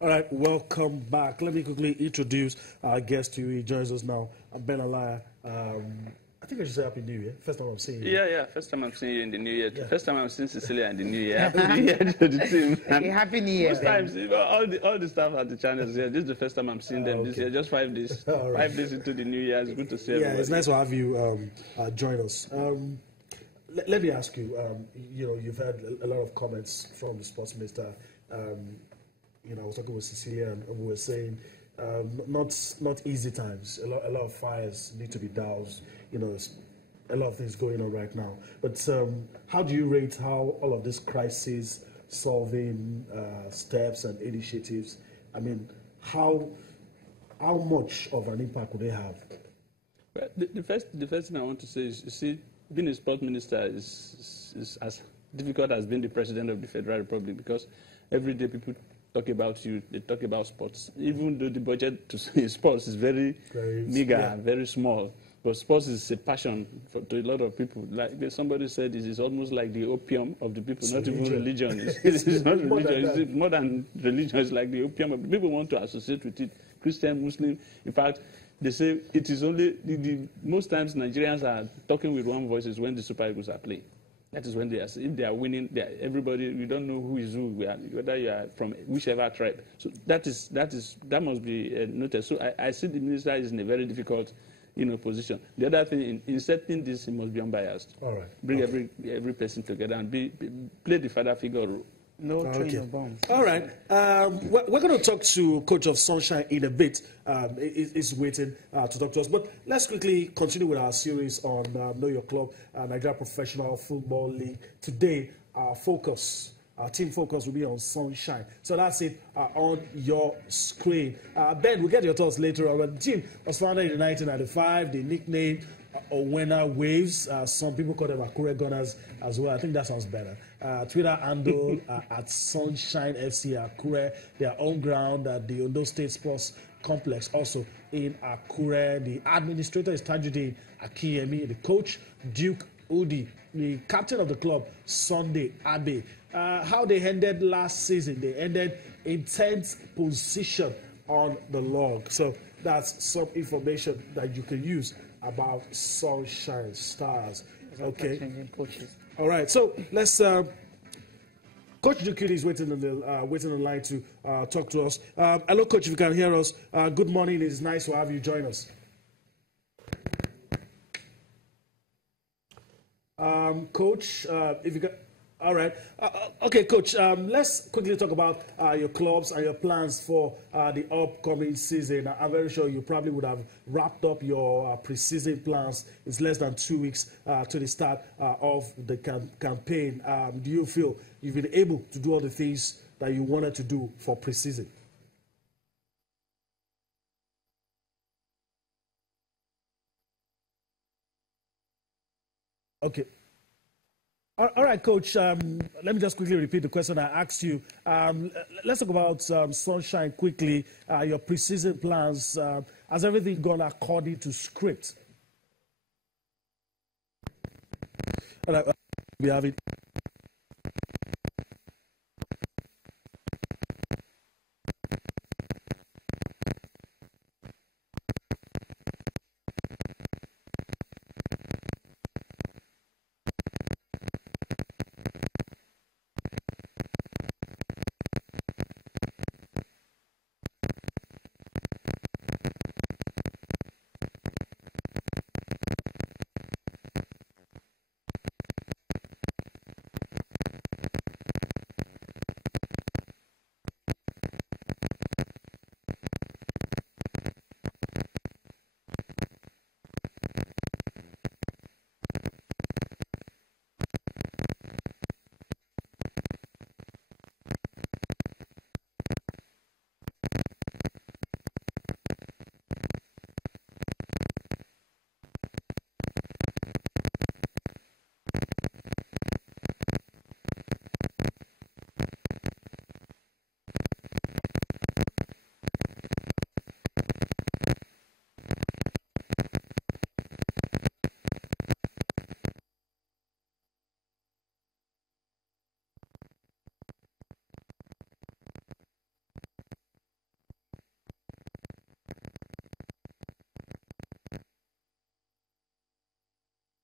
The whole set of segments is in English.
All right, welcome back. Let me quickly introduce our guest to you. He joins us now, Ben Alaya. I think I should say Happy New Year. First time I'm seeing you. Yeah. First time I'm seeing you in the New Year. Yeah. First time I'm seeing Cecilia in the New Year. Happy New Year to the team. Happy New Year. Most times, all the staff at the channels here. This is the first time I'm seeing them this year. Just 5 days. Right. 5 days into the New Year. It's good to see everybody. Yeah, it's nice to have you join us. Let me ask you. You've had a lot of comments from the sports minister. I was talking with Cecilia, and we were saying not easy times. A lot of fires need to be doused. There's a lot of things going on right now. But how do you rate how all of these crisis solving steps and initiatives? I mean, how much of an impact would they have? Well, the first thing I want to say is, you see, being a sports minister is as difficult as being the president of the Federal Republic, because every day people talk about you, they talk about sports. Even though the budget to sports is very meager, very small. But sports is a passion to a lot of people. Like somebody said, it is almost like the opium of the people, not even religion. It's not religion, it's more than religion. It's like the opium of the people. Want to associate with it, Christian, Muslim. In fact, they say it is only, most times Nigerians are talking with one voice is when the Super Eagles are playing. That is when if they are winning, everybody, we don't know who is who, whether you are from whichever tribe. So that must be noted. So I see the minister is in a very difficult position. The other thing, in setting this, he must be unbiased. All right. Bring every person together and play the father figure role. No train of bombs. All right. We're going to talk to Coach of Sunshine in a bit. He's waiting to talk to us. But let's quickly continue with our series on Know Your Club, Nigeria Professional Football League. Today, our team focus will be on Sunshine. So that's it on your screen. Ben, we'll get your thoughts later on. But the team was founded in 1995. The nickname Owena Waves. Some people call them Akure Gunners as well. I think that sounds better. Twitter handle at Sunshine FC Akure. Their own ground at the Ondo State Sports Complex, also in Akure. The administrator is Tajuddin Akiyemi. The coach, Duke Udi. The captain of the club, Sunday Abe. How they ended last season? They ended in 10th position on the log. So that's some information that you can use about Sunshine Stars. Okay. All right. So let's. Coach Dukudi is waiting on the line to talk to us. Hello, Coach. If you can hear us, good morning. It's nice to have you join us. Coach, if you can. All right. Okay, Coach, let's quickly talk about your clubs and your plans for the upcoming season. I'm very sure you probably would have wrapped up your pre-season plans. It's less than 2 weeks to the start of the campaign. Do you feel you've been able to do all the things that you wanted to do for pre-season? Okay. All right, Coach, let me just quickly repeat the question I asked you. Let's talk about Sunshine quickly, your preseason plans. Has everything gone according to script? All right, we have it.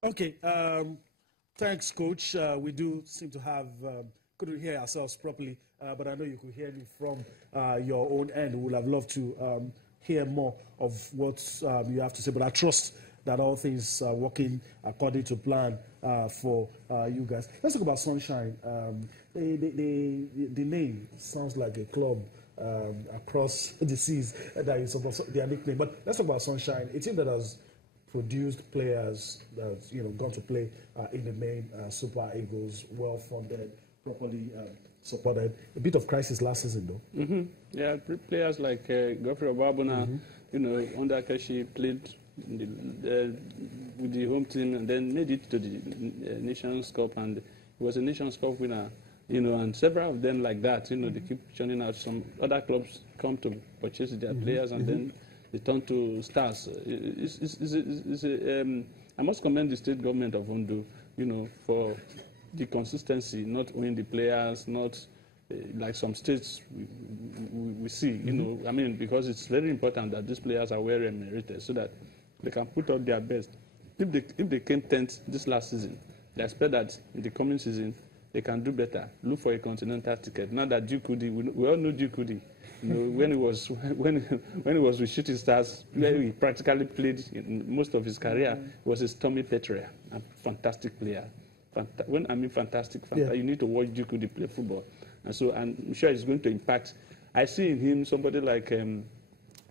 Okay. Thanks, Coach. We do seem to have couldn't hear ourselves properly, but I know you could hear me from your own end. We would have loved to hear more of what you have to say, but I trust that all things are working according to plan for you guys. Let's talk about Sunshine. The name sounds like a club across the seas that is their nickname. But let's talk about Sunshine, a team that has produced players that gone to play in the main Super Eagles, well-funded, properly supported. A bit of crisis last season, though. Mm-hmm. Yeah, players like Godfrey Obabuna, under Kashi played with the home team and then made it to the Nations Cup, and he was a Nations Cup winner. And several of them like that. They keep churning out. Some other clubs come to purchase their players, and then they turn to stars. I must commend the state government of Ondo, for the consistency, not owning the players, not like some states we see, I mean, because it's very important that these players are well remunerated so that they can put out their best. If they came 10th this last season, they expect that in the coming season they can do better. Look for a continental ticket. Now that Duke Udi, we all know Duke Udi. When he was with Shooting Stars, where he practically played in most of his career, he was a stormy petrel, a fantastic player. When I mean fantastic, you need to watch Duke Udi play football. And so I'm sure it's going to impact. I see in him somebody like Zinedine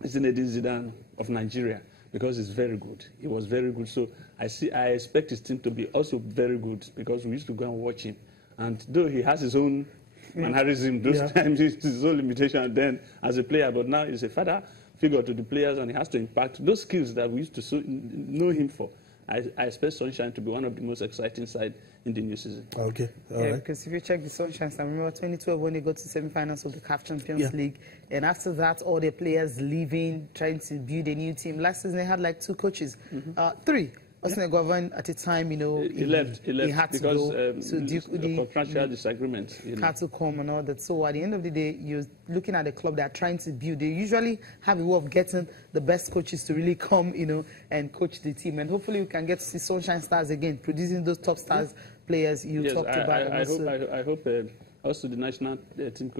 Zidane of Nigeria, because he's very good. He was very good. So I expect his team to be also very good, because we used to go and watch him. And though he has his own mannerism, those times it's his own limitation then as a player, but now he's a father figure to the players, and he has to impact those skills that we used to know him for. I expect Sunshine to be one of the most exciting sides in the new season. Okay, all right. Because if you check the Sunshine, I remember 2012 when they got to semi-finals of the CAF Champions League, and after that, all the players leaving, trying to build a new team. Last season, they had like 2 coaches, 3. Oscar Govern at the time, he left. He had to because go. So the contractual disagreement had to come and all that. So at the end of the day, you're looking at a club that are trying to build. They usually have a way of getting the best coaches to really come, and coach the team. And hopefully we can get to see Sunshine Stars again, producing those top stars players you talked about. I hope also the national team coach